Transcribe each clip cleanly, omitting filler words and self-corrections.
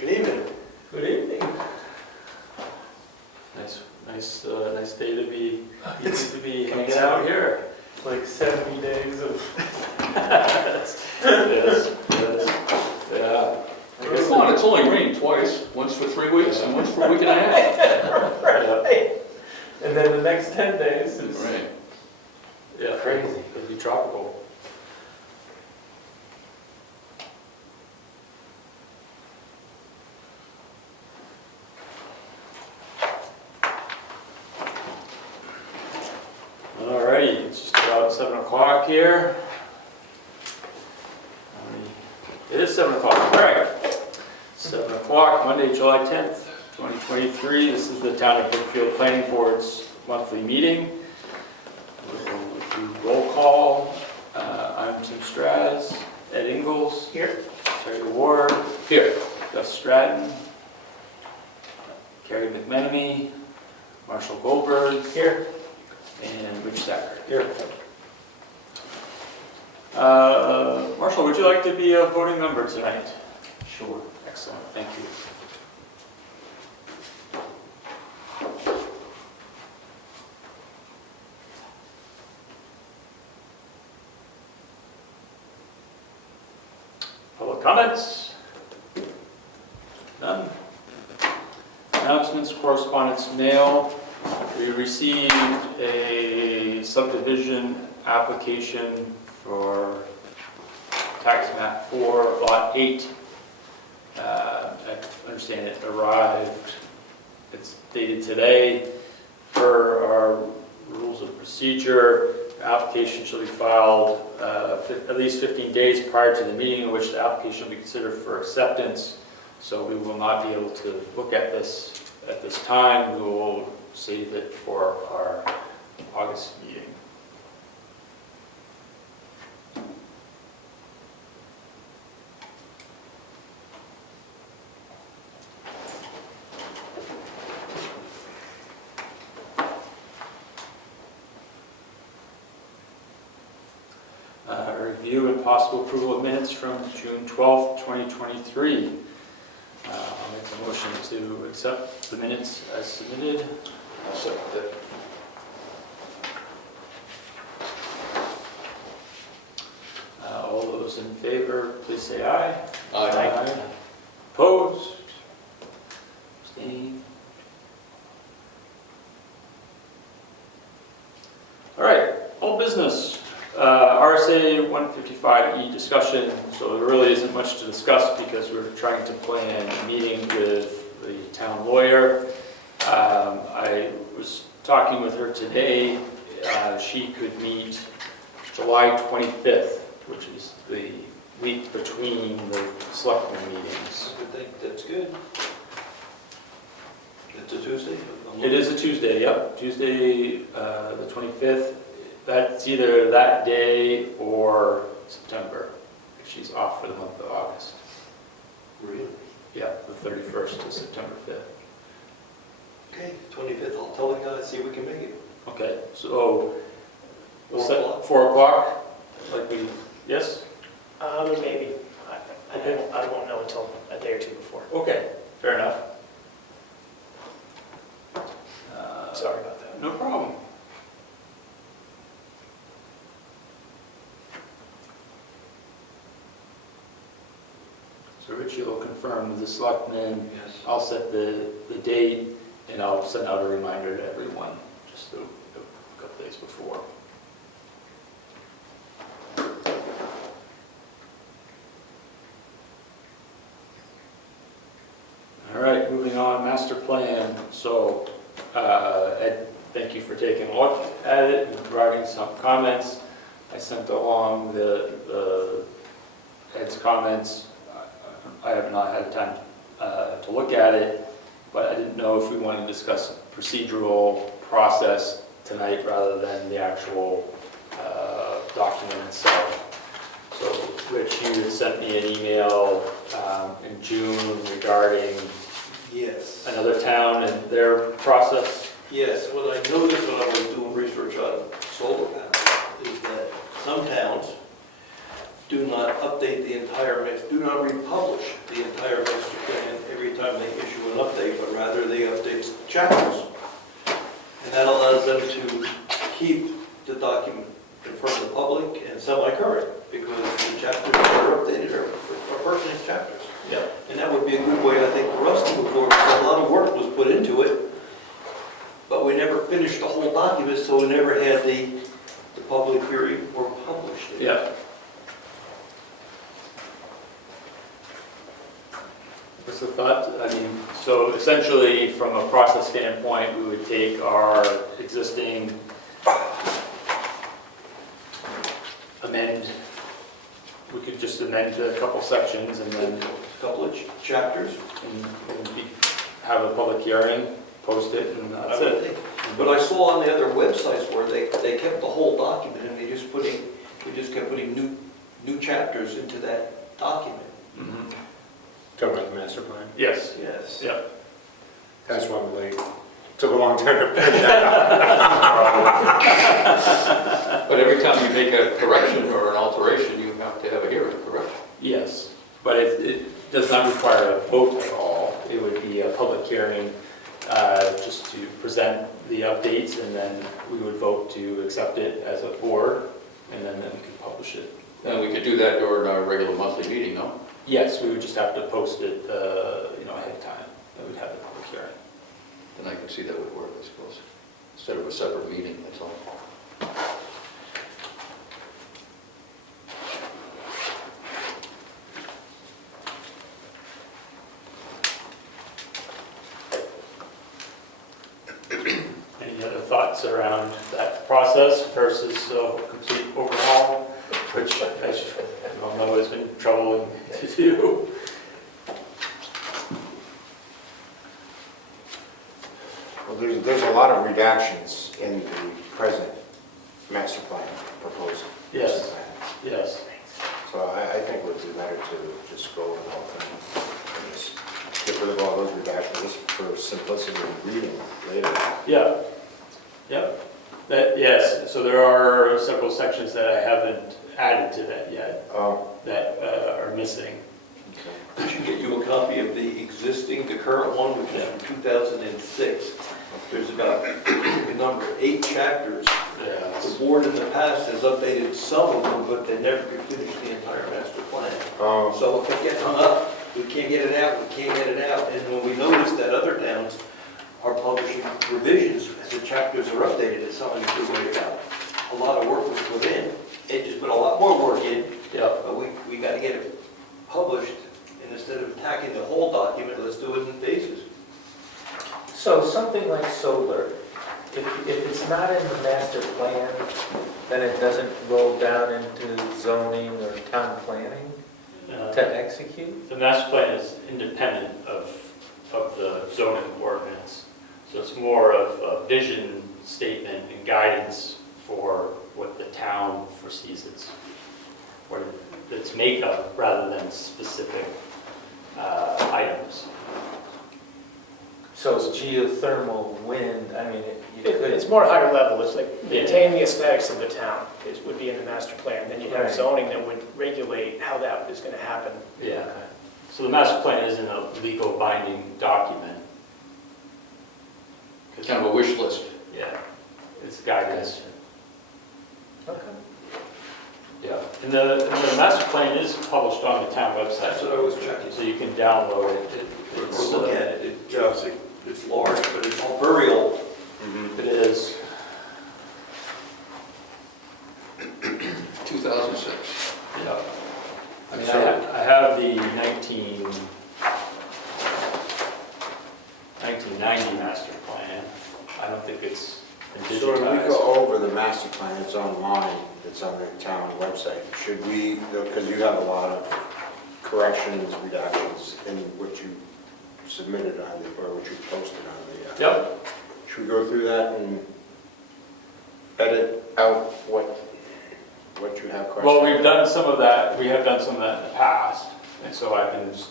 Good evening. Good evening. Nice day to be hanging out here. Like 70 days of... Yes, yeah. Come on, it's only rained twice, once for 3 weeks and once for a week and a half. Right. And then the next 10 days is Right. Yeah, crazy. It'll be tropical. Alrighty, it's just about 7 o'clock here. It is 7 o'clock, all right. 7 o'clock, Monday, July 10th, 2023. This is the Town of Brookfield Planning Board's monthly meeting. We'll go through roll call. I'm Tim Straz, Ed Ingalls. here. Terry Ward. Here. Gus Stratton. Carrie McMenemy. Marshall Goldberg. Here. And Rich Sacker. Here. Marshall, would you like to be a voting member tonight? Sure. Excellent, thank you. Public comments? None? Announcements, correspondence, mail. We received a subdivision application for tax map 4, lot 8. I understand it arrived, it's dated today. Per our rules of procedure, the application shall be filed at least 15 days prior to the meeting in which the application will be considered for acceptance. So we will not be able to look at this at this time. We will save it for our August meeting. Review and possible approval of minutes from June 12th, 2023. I'll make a motion to accept the minutes as submitted. I'll second that. All those in favor, please say aye. Aye. Opposed? Abstained? All right, all business. RSA 155E discussion, so there really isn't much to discuss because we're trying to plan a meeting with the town lawyer. I was talking with her today. She could meet July 25th, which is the week between the selectmen meetings. I think that's good. It's a Tuesday? It is a Tuesday, yep, Tuesday the 25th. That's either that day or September. She's off for the month of August. Really? Yeah, the 31st to September 5th. Okay, 25th, I'll tell the guys, see if we can make it. Okay, so we'll 4 set o'clock? 4 o'clock, like we, yes? Maybe. I won't know until a day or two before. Okay, fair enough. Sorry about that. No problem. So Richie will confirm with the selectmen. Yes. I'll set the date and I'll send out a reminder to everyone just a couple days before. All right, moving on, master plan. So Ed, thank you for taking a look at it and providing some comments. I sent along the Ed's comments. I have not had time to look at it, but I didn't know if we wanted to discuss procedural process tonight rather than the actual document itself. So Rich, you had sent me an email in June regarding Yes. another town and their process. Yes, what I noticed when I was doing research on solar panels is that some towns do not update the entire, do not republish the entire master plan every time they issue an update, but rather they update chapters. And that allows them to keep the document in front of the public and semi-current, because the chapters that are updated are pertinent chapters. Yeah. And that would be a good way, I think, for us to move forward, because a lot of work was put into it, but we never finished the whole document, so we never had the public hearing or published it. Yeah. What's the thought? I mean, so essentially, from a process standpoint, we would take our existing we could just amend a couple sections and then A couple of chapters. have a public hearing, post it, and I that's would it. think. But I saw on the other websites where they kept the whole document and we just kept putting new chapters into that document. Mhm. Talking about the master plan? Yes, Yes. yeah. That's one we took a long time to put that. But every time you make a correction or an alteration, you have to have a hearing, correct? Yes, but it does not require a vote at all. It would be a public hearing just to present the updates, and then we would vote to accept it as a board, and then we could publish it. And we could do that during our regular monthly meeting, no? Yes, we would just have to post it, ahead of time. Then we'd have the public hearing. Then I can see that would work, I suppose. Instead of a separate meeting, that's all. Any other thoughts around that process versus complete overhaul, which, as you all know, has been troubling to do? Well, there's a lot of redactions in the present master plan proposal. Yes. Yes. So I think it would be better to just go over the whole thing and just get rid of all those redactions just for simplicity of reading later. Yeah. Yep. Yes, so there are several sections that I haven't added to that yet Oh, that are missing. okay. We should get you a copy of the current one, which is from 2006. There's about a number, 8 chapters. Yeah. The board in the past has updated some of them, but they never could finish the entire master plan. Oh, So if it gets hung up, we can't get it out, and when we noticed that other towns are publishing revisions as the chapters are updated, it's something to worry about. A lot of work was put in, it just put a lot more work in, Yeah. but we got to get it published, and instead of attacking the whole document, let's do it in phases. So something like solar, if it's not in the master plan, then it doesn't roll down into zoning or town planning to execute? The master plan is independent of the zoning ordinance. So it's more of a vision statement and guidance for what the town foresees its makeup rather than specific items. So geothermal, wind, I mean, you could... It's more higher level, it's like Yeah. maintain the aesthetics of the town, would be in the master plan. Then you'd have Right. zoning that would regulate how that is going to happen. Yeah. So the master plan isn't a legal binding document. Kind of a wish list. Yeah, it's guidance. Okay. Yeah, and the master plan is published on the town website, That's what I was checking. so you can download it. We're looking at it, it's large, but it's all very old. It is. 2006. Yeah. I mean, I have the 1990 master plan. I don't think it's been So when we digitized. go over the master plan, it's online, it's on the town website. Should we, because you have a lot of corrections, redactions in what you submitted on the, or what you posted on the... Yep. Should we go through that and edit out what you have questions? Well, we've done some of that, we have done some of that in the past, and so I've been just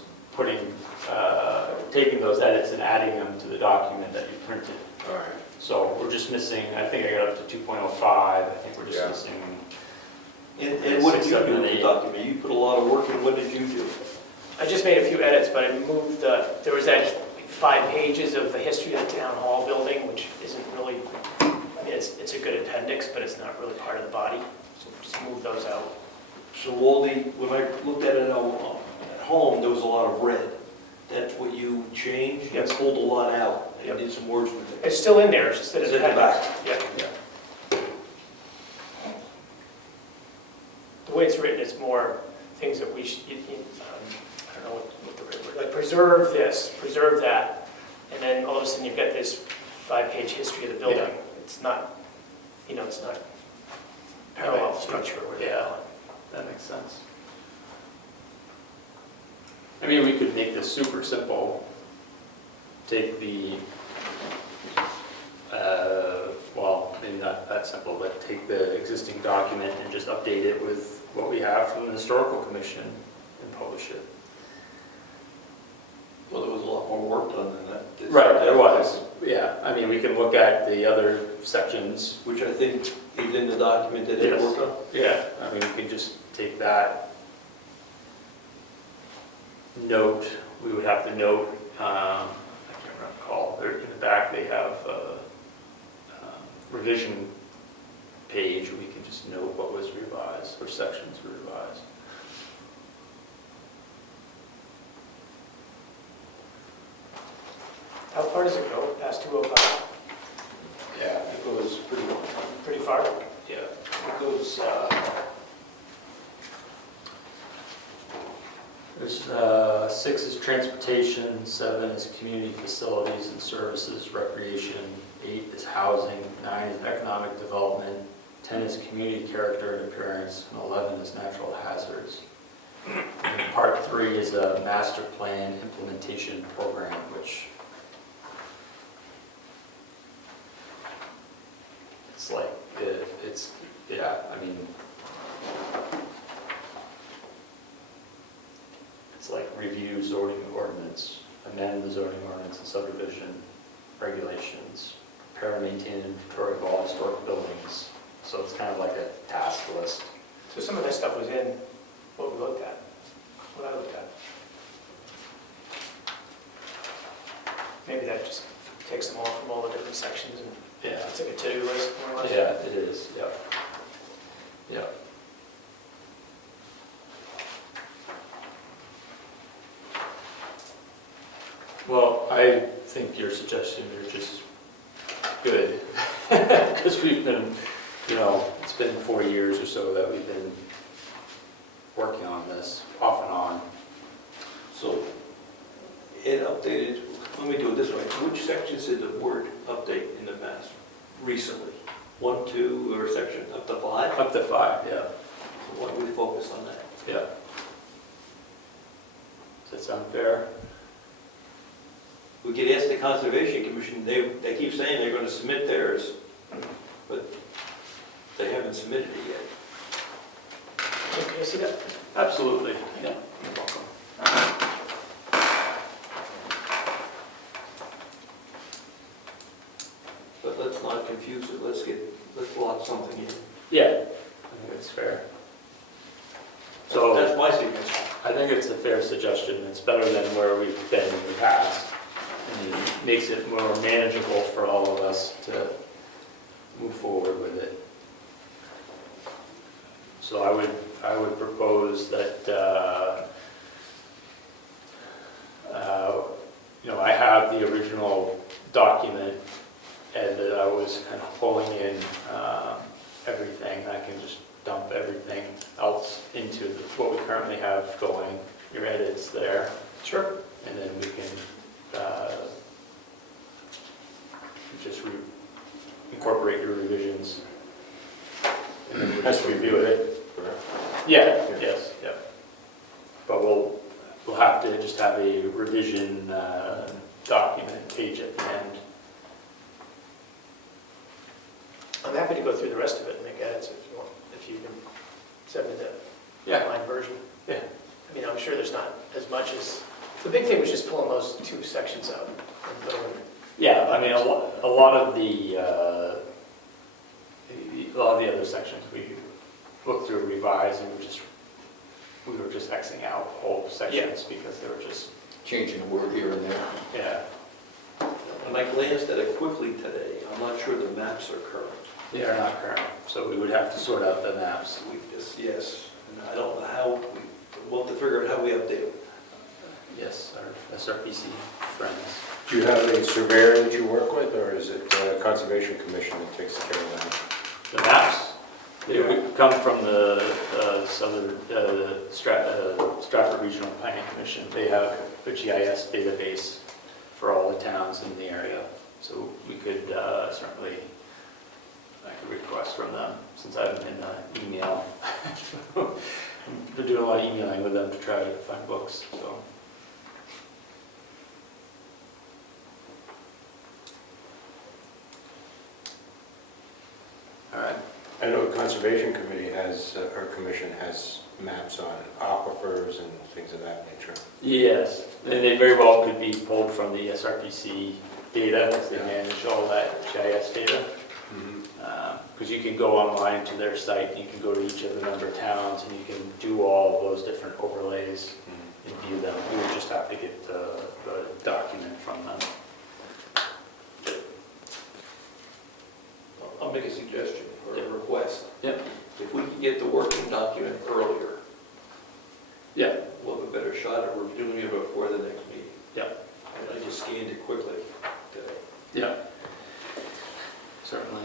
taking those edits and adding them to the document that you printed. All right. So we're just missing, I think I got up to 2.05, I think we're just Yeah. missing And what did you 6, 7, do and with the 8. document? You put a lot of work in, what did you do? I just made a few edits, but I moved, there was that 5 pages of the history of the town hall building, which isn't really, I mean, it's a good appendix, but it's not really part of the body, so just move those out. So when I looked at it at home, there was a lot of red. That's what you changed? You Yes. pulled a lot out Yep. and did some words with it. It's still in there, it's just that it's It's at the back. Yeah. The way it's written, it's more things that we should, I don't know what the right word, like preserve this, preserve that, and then all of a sudden you've got this 5-page history of the building. It's not, it's not parallel Right. structure or Yeah. That makes sense. I mean, we could make this super simple. Take the, well, maybe not that simple, but take the existing document and just update it with what we have from the Historical Commission and publish it. Well, there was a lot more work done than that. Right, there was. Yeah, I mean, we can look at the other sections. Which I think is in the document that they Yes. worked on. Yeah, I mean, we can just take that note, we would have to note, I can't recall, there in the back they have a revision page, we can just note what was revised, or sections were revised. How far does it go past 205? Yeah, it goes Pretty far? yeah, it goes, There's 6 is transportation, 7 is community facilities and services, recreation, 8 is housing, 9 is economic development, 10 is community character and appearance, and 11 is natural hazards. And part 3 is a master plan implementation program, which it's like, yeah, I mean, it's like review zoning ordinance, amend the zoning ordinance and subdivision regulations, prepare and maintain inventory of all historic buildings. So it's kind of like a task list. So some of that stuff was in what we looked at, what I looked at. Maybe that just takes them all from all the different sections and Yeah. it's like a to-do list, more or less. Yeah, it is, yeah. Yeah. Well, I think your suggestions are just good, because we've been, it's been 4 years or so that we've been working on this, off and on. so it updated, let me do it this way. Which sections did the word update in the past recently? 1, 2, or section up to 5? Up to 5, yeah, So why don't we focus on that? yeah. Does that sound fair? We could ask the Conservation Commission, they keep saying they're gonna submit theirs, but they haven't submitted it yet. Can I see that? Absolutely, yeah, you're welcome. But let's not confuse it, let's block something in. Yeah, I think it's fair. So That's my suggestion. I think it's a fair suggestion. It's better than where we've been in the past. And it makes it more manageable for all of us to move forward with it. So I would propose that, I have the original document and that I was kind of pulling in everything. I can just dump everything else into what we currently have going, your edits there, Sure. and then we can just incorporate your revisions. And then we'll just review it. Yeah, yes, yeah. But we'll have to just have a revision document page at the end. I'm happy to go through the rest of it and make edits if you want, if you can send me the Yeah. outline version. Yeah. I mean, I'm sure there's not as much as, the big thing was just pulling those 2 sections out and putting them. Yeah, I mean, a lot of the other sections, looked through and revised, and we were just Xing out whole sections because they were just, Changing a word here and there. yeah. And I glanced at it quickly today, I'm not sure the maps are current. They are not current, so we would have to sort out the maps. We just, yes, and I don't know how, we'll have to figure out how we update them. Yes, our SRPC friends. Do you have a surveyor that you work with, or is it Conservation Commission that takes care of that? The maps, they would come from the Stratford Regional Planning Commission. They have a GIS database for all the towns in the area. So we could certainly, I could request from them, since I'm in email. Been doing a lot of emailing with them to try to find books, so. All right. I know the Conservation Committee has, or Commission has maps on aquifers and things of that nature. Yes, and they very well could be pulled from the SRPC data, as they manage all that GIS data. Because you can go online to their site, you can go to each of the member towns, and you can do all those different overlays and view them. You would just have to get the document from them. I'll make a suggestion or a request. Yep. If we can get the working document earlier, Yeah. we'll have a better shot at reviewing it before the next meeting. Yep. And I just scanned it quickly today. Yeah. Certainly.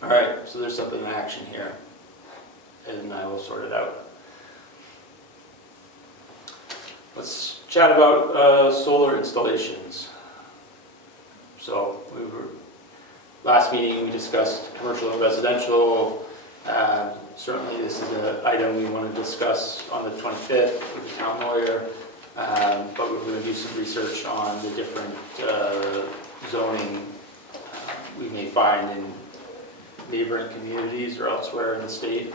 All right, so there's something in action here, and I will sort it out. Let's chat about solar installations. So last meeting we discussed commercial and residential. Certainly this is an item we want to discuss on the 25th with the town lawyer, but we're going to do some research on the different zoning we may find in neighboring communities or elsewhere in the state.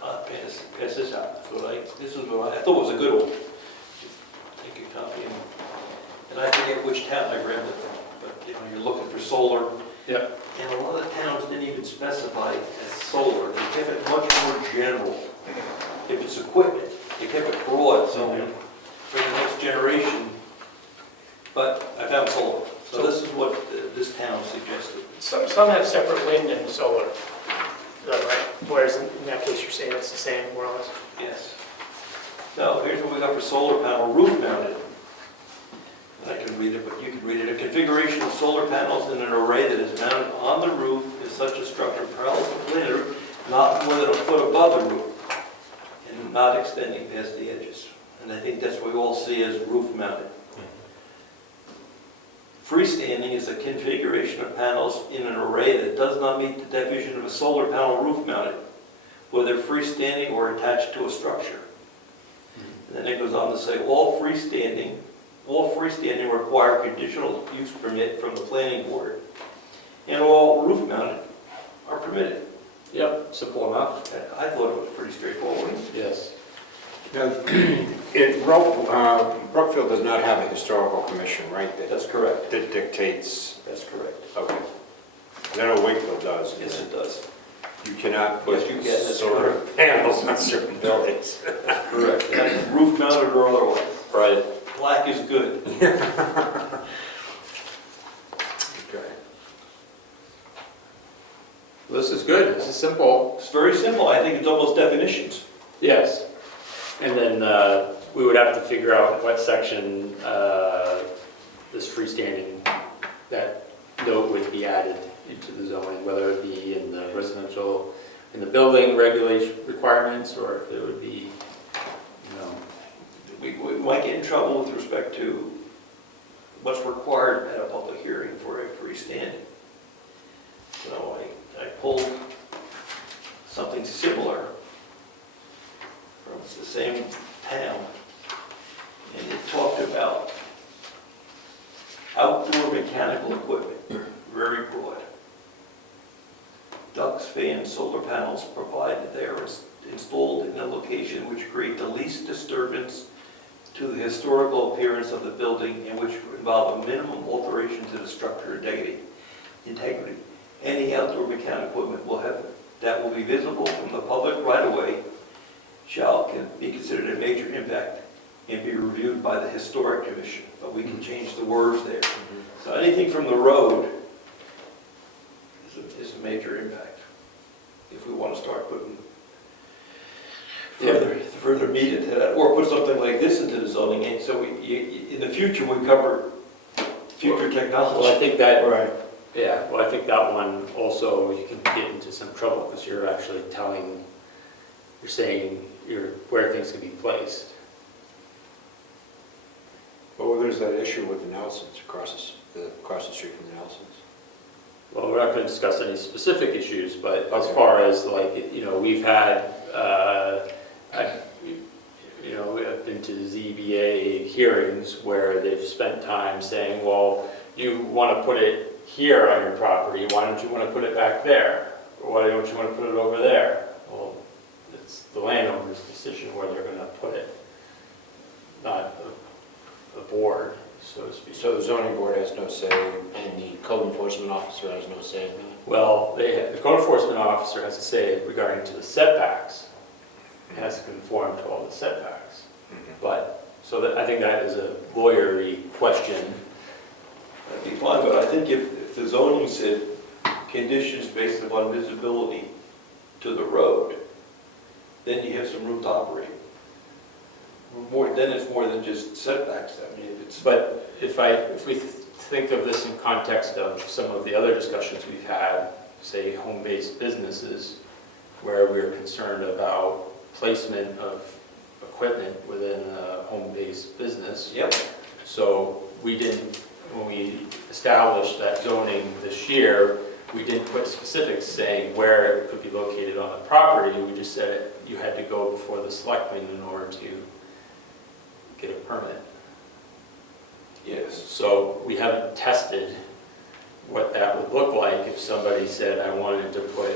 Pass this out. This is what I thought was a good one. Take a copy and I forget which town I grabbed it from, but you're looking for solar. Yep. And a lot of towns didn't even specify as solar. They kept it much more general. If it's equipment, they kept it broad, so for the next generation. But I found solar. So this is what this town suggested. Some have separate wind and solar, is that right? Whereas in that case, you're saying it's the same, more or less? Yes. So here's what we got for solar panel, roof mounted. And I can read it, but you can read it. A configuration of solar panels in an array that is mounted on the roof is such a structure parallel to the planar, not more than a foot above the roof, and not extending past the edges. And I think that's what we all see as roof mounted. Freestanding is a configuration of panels in an array that does not meet the definition of a solar panel roof mounted, whether freestanding or attached to a structure. And then it goes on to say, all freestanding require conditional use permit from the planning board, and all roof mounted are permitted. Yep, simple enough. I thought it was pretty straightforward. Yes. Now, Brookfield does not have a historical commission, right? That's correct. That dictates, That's correct. okay. I know Wakefield does. Yes, it does. You cannot put Yes, you can. That's solar correct. panels on certain buildings. Correct. And that's roof mounted or otherwise. Right. Black is good. Okay. This is good. This is simple. It's very simple. I think it's almost definitions. Yes. And then we would have to figure out what section this freestanding, that note would be added into the zoning, whether it be in the residential, in the building regulation requirements, or if it would be, We might get in trouble with respect to what's required at a public hearing for a freestanding. So I pulled something similar from the same town, and it talked about outdoor mechanical equipment, very broad. Ducts, fans, solar panels, provided they are installed in a location which create the least disturbance to the historical appearance of the building and which involve a minimum alteration to the structure integrity. Any outdoor mechanical equipment will have that will be visible from the public right-of-way shall be considered a major impact and be reviewed by the Historic Commission, but we can change the words there. So anything from the road is a major impact, if we want to start putting further meat into that, or put something like this into the zoning, and so in the future, we cover future technology. Well, I think that, right, yeah, well, I think that one also, you can get into some trouble, because you're actually you're saying where things can be placed. Well, there's that issue with the Nelsons across the street from the Nelsons. Well, we're not going to discuss any specific issues, but as Okay. far as like, we've had, I've been to ZBA hearings where they've spent time saying, well, you want to put it here on your property, why don't you want to put it back there? Or why don't you want to put it over there? Well, it's the landowner's decision where they're going to put it, not the board, so to speak. So the zoning board has no say, and the code enforcement officer has no say in that? Well, the code enforcement officer has to say regarding to the setbacks. It has to conform to all the setbacks. But, so that, I think that is a lawyery question. That'd be fine, but I think if the zoning said conditions based upon visibility to the road, then you have some room to operate. Then it's more than just setbacks. I mean, if it's. But if we think of this in context of some of the other discussions we've had, say home-based businesses, where we're concerned about placement of equipment within a home-based business. Yep. So we didn't, when we established that zoning this year, we didn't put specifics saying where it could be located on the property. We just said you had to go before the selectmen in order to get a permit. Yes. So we haven't tested what that would look like if somebody said, I wanted to put,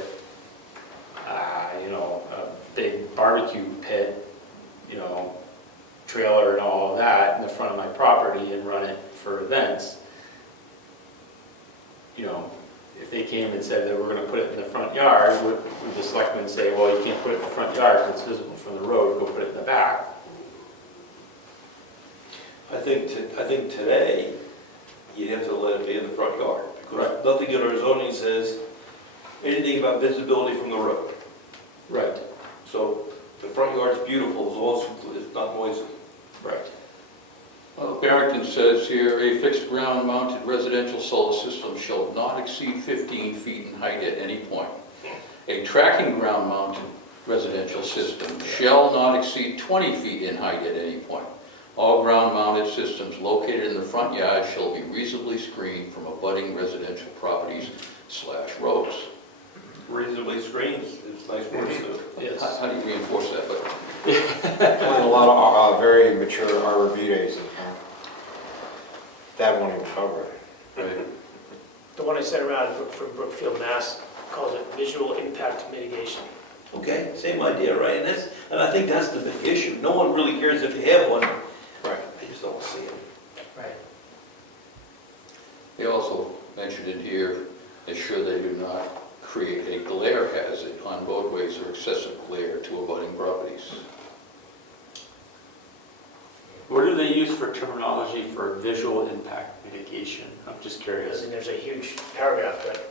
a big barbecue pit, trailer and all of that in the front of my property and run it for events. If they came and said that we're going to put it in the front yard, would the selectmen say, well, you can't put it in the front yard because it's visible from the road, go put it in the back? I think today, you'd have to let it be in the front yard, because nothing in our zoning says anything about visibility from the road. Right. So the front yard's beautiful as long as it's not noisy. Right. Well, Barrington says here, a fixed ground-mounted residential solar system shall not exceed 15 feet in height at any point. A tracking ground-mounted residential system shall not exceed 20 feet in height at any point. All ground-mounted systems located in the front yard shall be reasonably screened from abutting residential properties/roads. Reasonably screened, it's nice words too. Yes. How do you reinforce that? But And a lot of very mature arborvitaes in town. That won't even cover it. right? The one I sent around from Brookfield, Mass. calls it visual impact mitigation. Okay, same idea, right? And I think that's the big issue. No one really cares if you have one. Right. They just don't see it. Right. They also mentioned in here, ensure they do not create a glare hazard on roadways or excessive glare to abutting properties. What do they use for terminology for visual impact mitigation? I'm just curious. And there's a huge paragraph, but.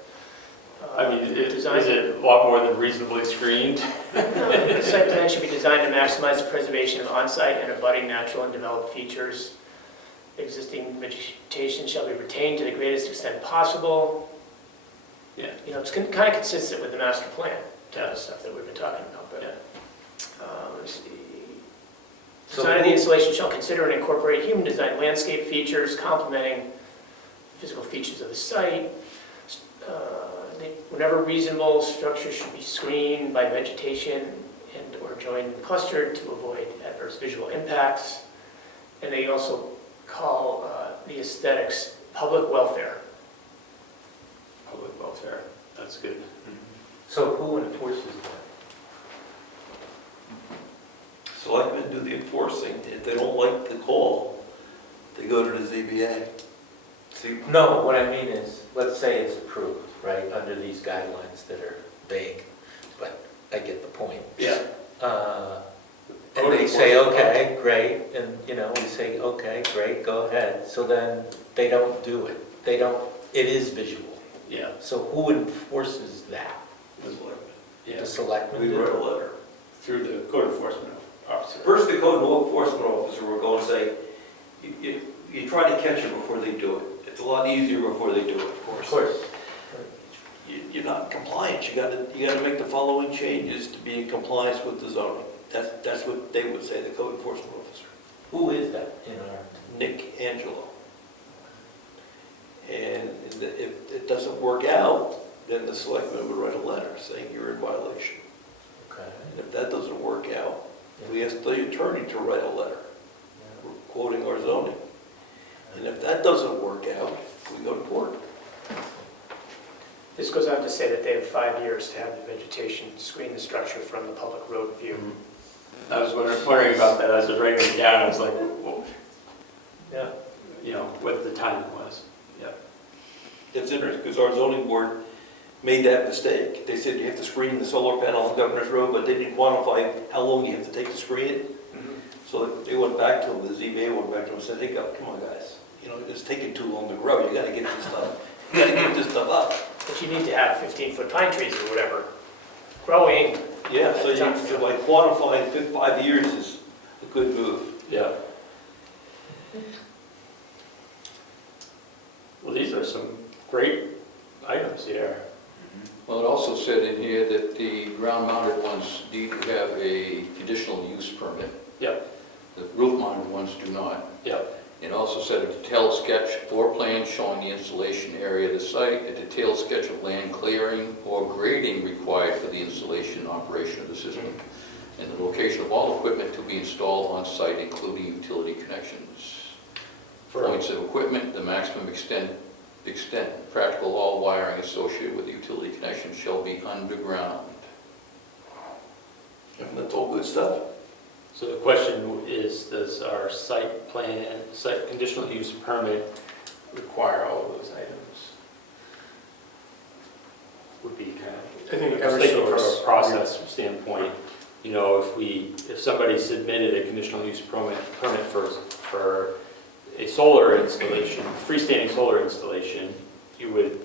I mean, is it a lot more than reasonably screened? The site plan should be designed to maximize the preservation of on-site and abutting natural and developed features. Existing vegetation shall be retained to the greatest extent possible. Yeah. It's kind of consistent with the master plan, kind of stuff that we've been talking about, but. Let's see. Design of the installation shall consider and incorporate human design landscape features complementing physical features of the site. Whenever reasonable, structures should be screened by vegetation and or joined and clustered to avoid adverse visual impacts. And they also call the aesthetics public welfare. Public welfare, that's good. So who enforces that? Selectmen do the enforcing. If they don't like the call, they go to the ZBA. See, No, what I mean is, let's say it's approved, right, under these guidelines that are vague. I get the point. Yeah. And they say, okay, great, and, we say, okay, great, go ahead. So then they don't do it. It is visual. Yeah. So who enforces that? Yeah, The selectmen We do? wrote a letter. through the code enforcement officer. First, the code enforcement officer will go and say, you try to catch them before they do it. It's a lot easier before they do it, of course. Of course. You're not in compliance, you gotta make the following changes to be in compliance with the zoning. That's what they would say, the code enforcement officer. Who is that in our? Nick Angelo. And if it doesn't work out, then the selectman would write a letter saying you're in violation. Okay. And if that doesn't work out, we ask the attorney to write a letter quoting our zoning. And if that doesn't work out, we go to court. This goes on to say that they have 5 years to have the vegetation screen the structure from the public road view. I was wondering about that as I was writing it down. I was like, well, Yeah. what the time was. Yeah. It's interesting, because our zoning board made that mistake. They said you have to screen the solar panel on Governor's Road, but they didn't quantify how long you have to take to screen it. So they went back to them, the ZBA went back to them and said, hey, come on, guys, it's taking too long to grow, you gotta get this stuff up. But you need to have 15-foot pine trees or whatever growing. Yeah, so like quantifying 5 years is a good move. Yeah. Well, these are some great items here. Well, it also said in here that the ground-mounted ones need to have a conditional use permit. Yep. The roof-mounted ones do not. Yep. It also said a detailed sketch, floor plan showing the installation area of the site, a detailed sketch of land clearing or grading required for the installation and operation of the system, and the location of all equipment to be installed on site, including utility connections. Points of equipment, the maximum extent practical, all wiring associated with the utility connection shall be underground. And that's all good stuff. So the question is, does our site conditional use permit require all of those items? Would be kind of, I think I was thinking from a process standpoint, if somebody submitted a conditional use permit for a solar installation, freestanding solar installation, you would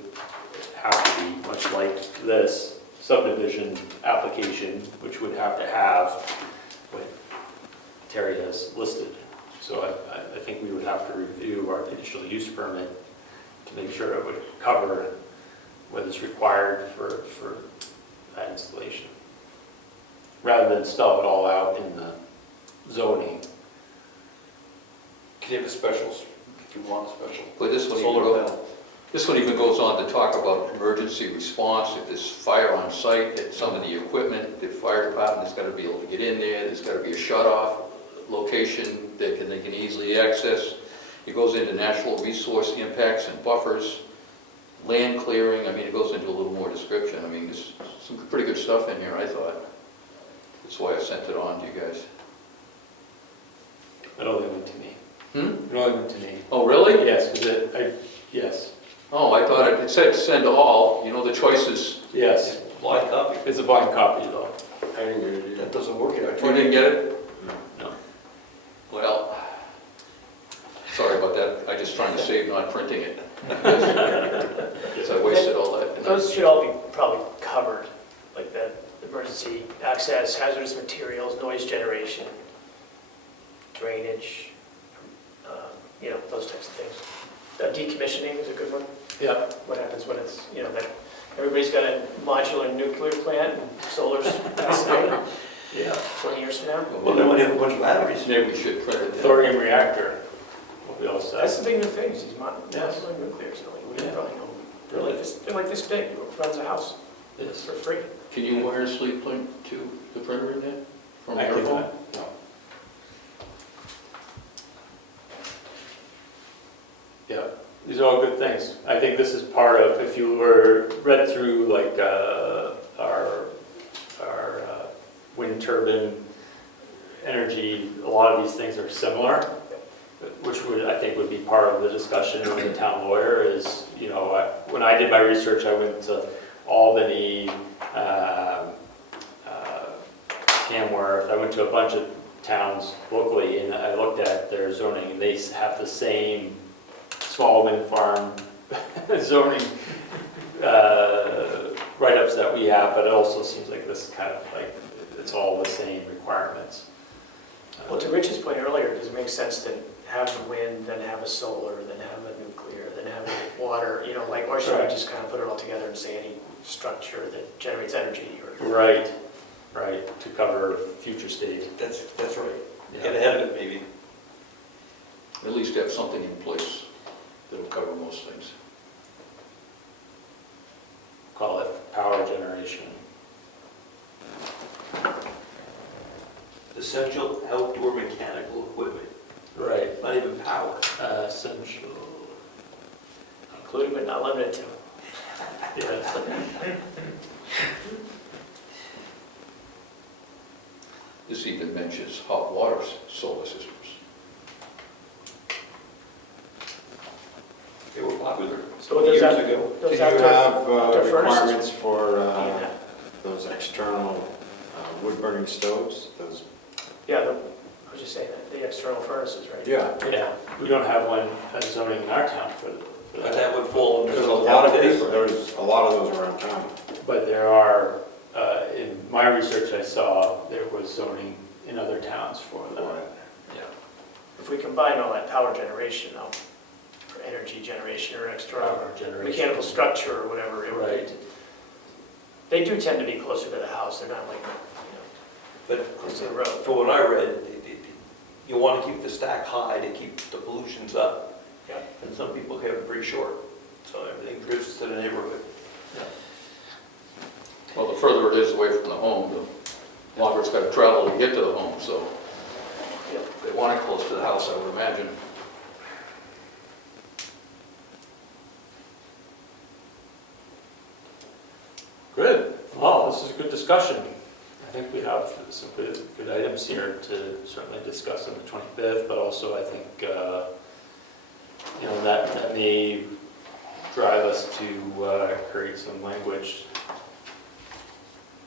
have to be, much like this subdivision application, which would have to have what Terry has listed. So I think we would have to review our conditional use permit to make sure it would cover what is required for that installation, rather than spell it all out in the zoning. Can you have a special, if you want a special? But this one even goes on to talk about emergency response. If there's fire on site, that some of the equipment, the fire department has got to be able to get in there. There's got to be a shut-off location that they can easily access. It goes into natural resource impacts and buffers, land clearing. It goes into a little more description. There's some pretty good stuff in here, I thought. That's why I sent it on to you guys. It only went to me. It only went to me. Oh, really? Yes, yes. Oh, I thought it said send all, the choices. Yes, Blind copy. it's a blind copy though. I didn't get it. That doesn't work. You didn't get it? No. Well, sorry about that. I just trying to save not printing it. Because I wasted all that. Those should all be probably covered, like the emergency access, hazardous materials, noise generation, drainage, those types of things. Decommissioning is a good one. Yeah. What happens when it's, that everybody's got a modular nuclear plant and solar's fascinating Yeah. 20 years from now? Well, then when you have a bunch of batteries. Maybe we should print it. Thorium reactor will be all That's set. the big new thing, is these Yes. modular nuclear, so we Yeah. probably know. They're like this big, it runs a house Yes. for free. Can you wirelessly print to the printer in there? From I your phone? cannot, no. Yeah, these are all good things. I think this is part of, if you read through like our wind turbine energy, a lot of these things are similar, which I think would be part of the discussion with the town lawyer is, when I did my research, I went to Albany, Tamworth, I went to a bunch of towns locally and I looked at their zoning, and they have the same small wind farm zoning write-ups that we have, but it also seems like this kind of like, it's all the same requirements. Well, to Rich's point earlier, does it make sense to have the wind, then have a solar, then have a nuclear, then have a water, you know, like, or should we Right. just kind of put it all together and say any structure that generates energy or? Right, right, to cover future state. That's right. Yeah. Get ahead of it, maybe. At least have something in place that'll cover most things. Call it power generation. Essential outdoor mechanical equipment, Right. not even power. Essential, Including but not limited to. yes. This even mentions hot water solar systems. They were popular So does years that, ago. Do does you outdoor, have outdoor furnaces? requirements for Yeah. those external wood-burning stoves? Those, Yeah, I was just saying that, the external furnaces, right? yeah, Yeah, we don't have one zoning in our town for But that. that would fall under. there's a lot of nowadays. people, there's a lot of those around town. But there are, in my research I saw, there was zoning in other towns for that. Yeah. If we combine all that power generation though, for energy generation or external Power generation. mechanical structure or whatever, it would Right. they do tend to be closer to the house, they're not like, But close to the road. for what I read, you want to keep the stack high to keep the pollutions up. Yeah. And some people have it pretty short, so everything drifts to the neighborhood. Well, the further it is away from the home, the longer it's got to travel to get to the home, so Yeah. they want it close to the house, I would imagine. Good. Well, this is a good discussion. I think we have some good items here to certainly discuss on the 25th, but also I think, you know, that may drive us to create some language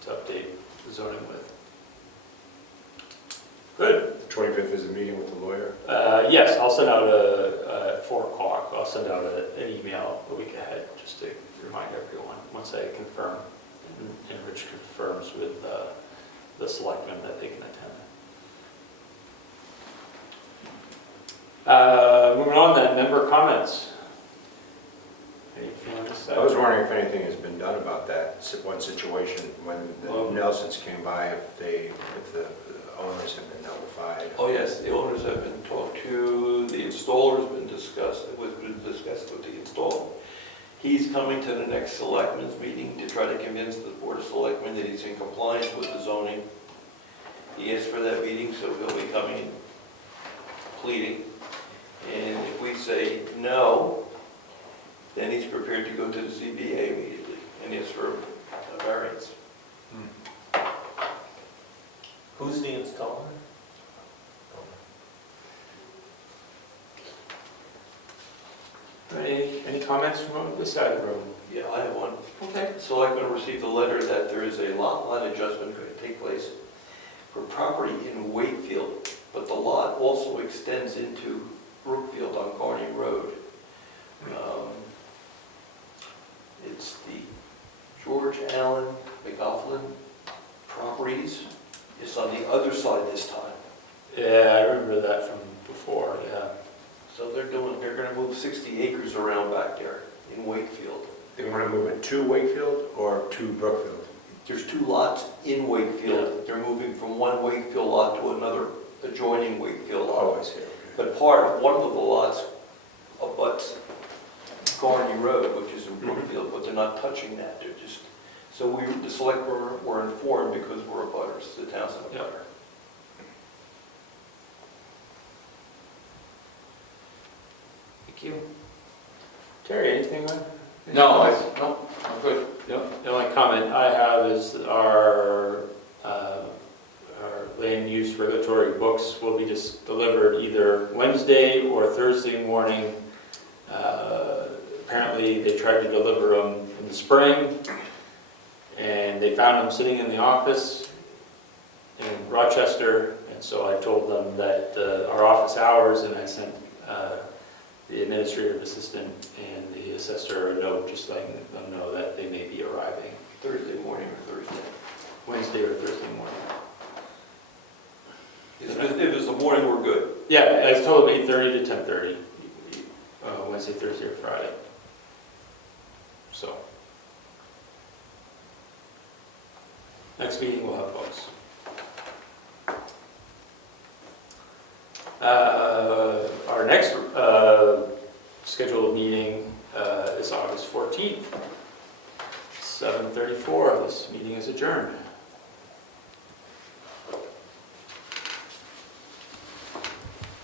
to update the zoning with. Good. 25th is a meeting with the lawyer. Yes, I'll send out at 4 o'clock, I'll send out an email a week ahead, just to remind everyone, once I confirm, and Rich confirms with the selectmen that they can attend. Moving on then, member comments. Anything on this side? I was wondering if anything has been done about that one situation when the Nelsons came by, if the owners have been notified. Oh, yes, the owners have been talked to, the installer's been discussed, it was been discussed with the installer. He's coming to the next selectmen's meeting to try to convince the board of selectmen that he's in compliance with the zoning. He asked for that meeting, so he'll be coming, pleading. And if we say no, then he's prepared to go to the ZBA immediately and ask for a variance. Who's the installer? Any comments from this side of the room? Yeah, I have one. Okay. Selectmen received a letter that there is a lot line adjustment going to take place for property in Wakefield, but the lot also extends into Brookfield on Carney Road. It's the George Allen McLaughlin Properties. It's on the other side this time. Yeah, I remember that from before, yeah. So they're gonna move 60 acres around back there in Wakefield. They want to move it to Wakefield or to Brookfield? There's 2 lots in Wakefield. They're moving from one Wakefield lot to another adjoining Wakefield lot. Oh, I see, okay. But one of the lots abuts Garney Road, which is in Brookfield, but they're not touching that. They're just, so the select board were informed because we're abutters, the town's an Yeah. abutter. Thank you. Terry, anything on? No, I'm good. Yep, the only comment I have is that our land use regulatory books will be just delivered either Wednesday or Thursday morning. Apparently, they tried to deliver them in the spring, and they found them sitting in the office, in Rochester, and so I told them that our office hours, and I sent the administrative assistant and the assessor a note just letting them know that they may be arriving Thursday morning or Thursday. Wednesday or Thursday morning. If it's the morning, we're good. Yeah, I told them 8:30 to 10:30, Wednesday, Thursday, or Friday. So, next meeting we'll have votes. Our next scheduled meeting is August 14th, 7:34. This meeting is adjourned.